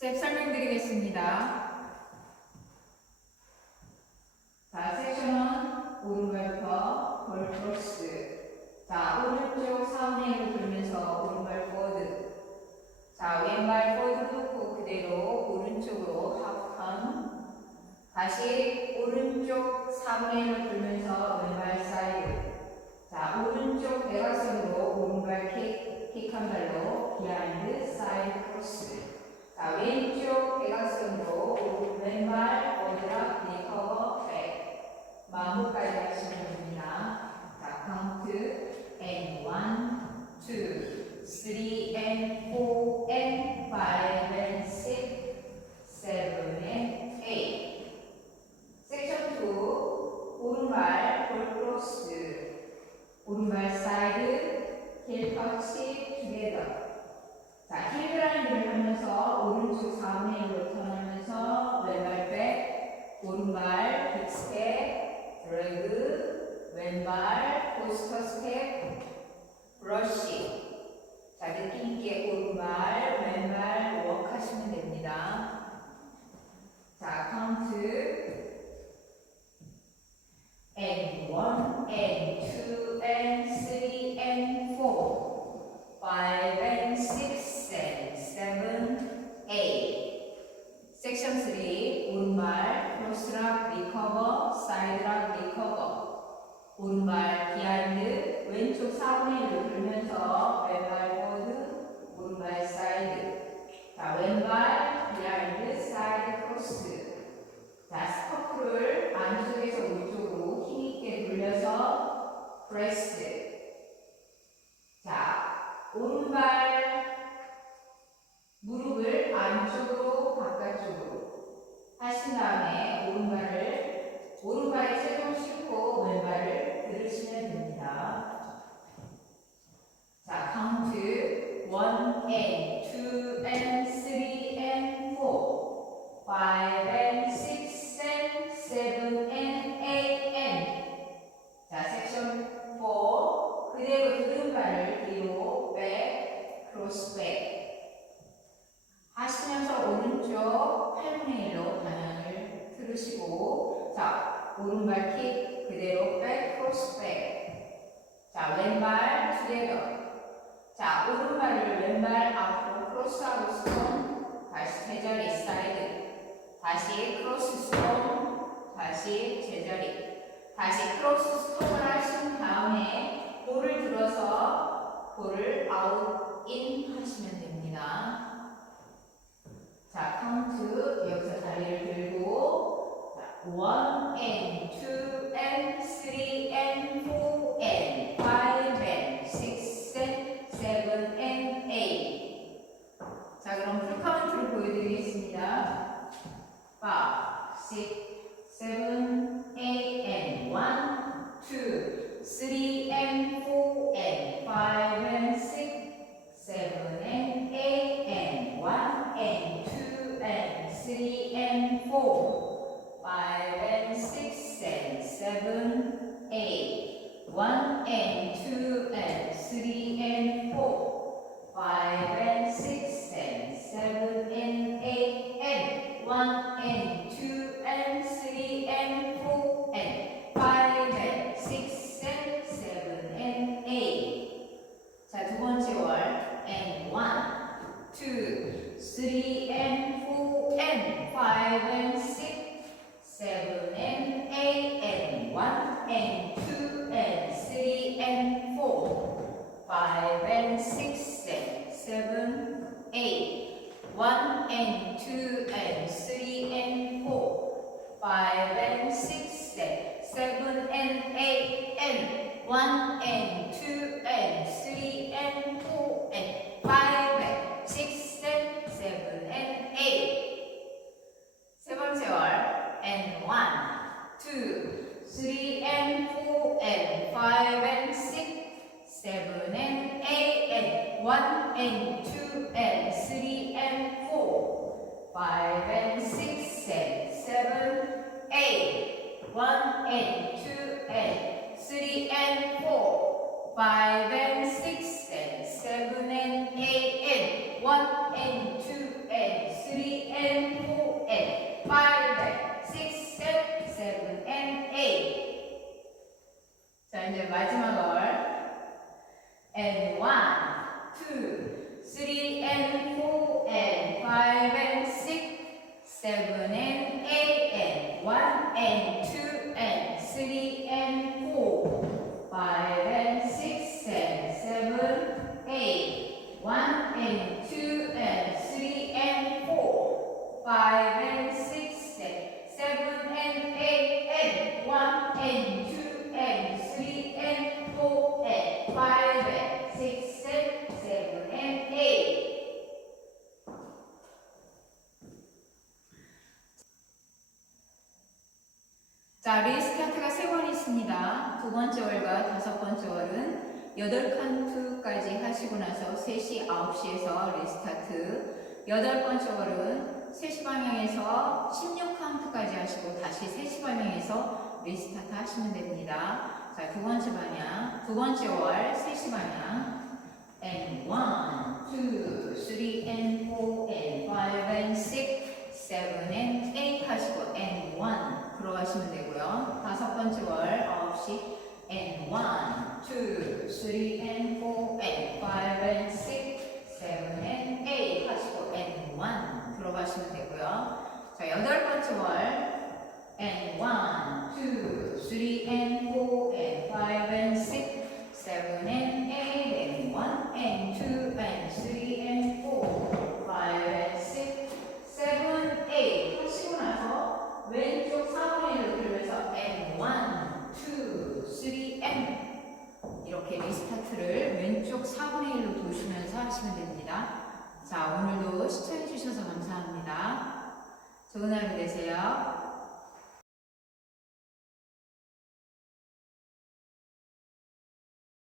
스텝 설명드리겠습니다. 자, 섹션은 오른발부터 볼 크로스. 자, 오른쪽 4분의 1로 돌면서 오른발 포워드. 자, 왼발 포워드 놓고 그대로 오른쪽으로 하프턴. 다시 오른쪽 4분의 1로 돌면서 왼발 사이드. 자, 오른쪽 대각선으로 오른발 킥 한 발로 비하인드 사이드 크로스. 자, 왼쪽 대각선으로 왼발 오드락 리커버 백. 마무리까지 하시면 됩니다. 자, 카운트 and 1, 2, 3 and 4 and 5 and 6, 7 and 8. 섹션 2 오른발 볼 크로스. 오른발 사이드 힐 터치 투게더. 자, 힐 그라인드를 하면서 오른쪽 4분의 1로 턴하면서 왼발 백, 오른발 빅스텝, 드래그, 왼발 포스터 스텝, 브러쉬. 자, 느낌 있게 오른발, 왼발 워크 하시면 됩니다. 자, 카운트 and 1 and 2 and 3 and 4, 5 and 6 and 7, 8. 섹션 3 오른발 크로스락 리커버, 사이드락 리커버. 오른발 비하인드 왼쪽 4분의 1로 돌면서 왼발 포워드, 오른발 사이드. 자, 왼발 비하인드 사이드 크로스. 자, 스커프를 안쪽에서 위쪽으로 힘있게 돌려서 프레스. 자, 오른발 무릎을 안쪽으로 바깥쪽으로 하신 다음에 오른발에 체중 싣고 왼발을 들으시면 됩니다. 자, 카운트 1 and 2 and 3 and 4, 5 and 6 and 7 and 8 and. 자, 섹션 4 그대로 들은 발을 뒤로 백, 크로스 백 하시면서 오른쪽 8분의 1로 방향을 틀으시고, 자, 오른발 킥 그대로 백, 크로스 백. 자, 왼발 투게더. 자, 오른발을 왼발 앞으로 크로스하고 스톤, 다시 제자리 사이드, 다시 크로스 스톤, 다시 제자리, 다시 크로스 스톤을 하신 다음에 볼을 들어서 볼을 아웃 인 하시면 됩니다. 자, 카운트 여기서 다리를 들고, 자, 1 and 2 and 3 and 4 and 5 and 6 and 7 and 8. 자, 그럼 풀 카운트를 보여드리겠습니다. 5, 6, 7, 8 and 1, 2, 3 and 4 and 5 and 6, 7 and 8 and 1 and 2 and 3 and 4, 5 and 6 and 7, 8, 1 and 2 and 3 and 4, 5 and 6 and 7 and 8 and 1 and 2 and 3 and 4 and 5 and 6 and 7 and 8. 자, 두 번째 월 and 1, 2, 3 and 4 and 5 and 6, 7 and 8 and 1 and 2 and 3 and 4, 5 and 6 and 7, 8, 1 and 2 and 3 and 4, 5 and 6 and 7 and 8 and 1 and 2 and 3 and 4 and 5 and 6 and 7 and 8. 세 번째 월 and 1, 2, 3 and 4 and 5 and 6, 7 and 8 and 1 and 2 and 3 and 4, 5 and 6 and 7, 8, 1 and 2 and 3 and 4, 5 and 6 and 7 and 8 and 1 and 2 and 3 이제 마지막 월. And 1, 2, 3 and 4 and 5 and 6, 7 and 8 and 1 and 2 and 3 and 4, 5 and 6 and 7, 8, 1 and 2 and 3 and 4, 5 and 6 and 7 and 8 and 1 and 2 and 3 and 4 and 5 and 6 and 7 and 8. 자, 리스타트가 3번 있습니다. 두 번째 월과 다섯 번째 월은 8카운트까지 하시고 나서 3시, 9시에서 리스타트. 여덟 번째 월은 3시 방향에서 16카운트까지 하시고 다시 3시 방향에서 리스타트 하시면 됩니다. 자, 두 번째 방향, 두 번째 월 3시 방향. And 1, 2, 3 and 4 and 5 and 6, 7 and 8 하시고 and 1 들어가시면 되고요. 다섯 번째 월 9시 and 1, 2, 3 and 4 and 5 and 6, 7 and 8 하시고 and 1 들어가시면 되고요. 자, 여덟 번째 월 and 1, 2, 3 and 4 and 5 and 6, 7 and 8 and 1 and 2 and 3 and 4, 5 and 6, 7, 8 하시고 나서 왼쪽 4분의 1로 들면서 and 1, 2, 3 and 이렇게 리스타트를 왼쪽 4분의 1로 도시면서 하시면 됩니다. 자, 오늘도 시청해 주셔서 감사합니다. 좋은 하루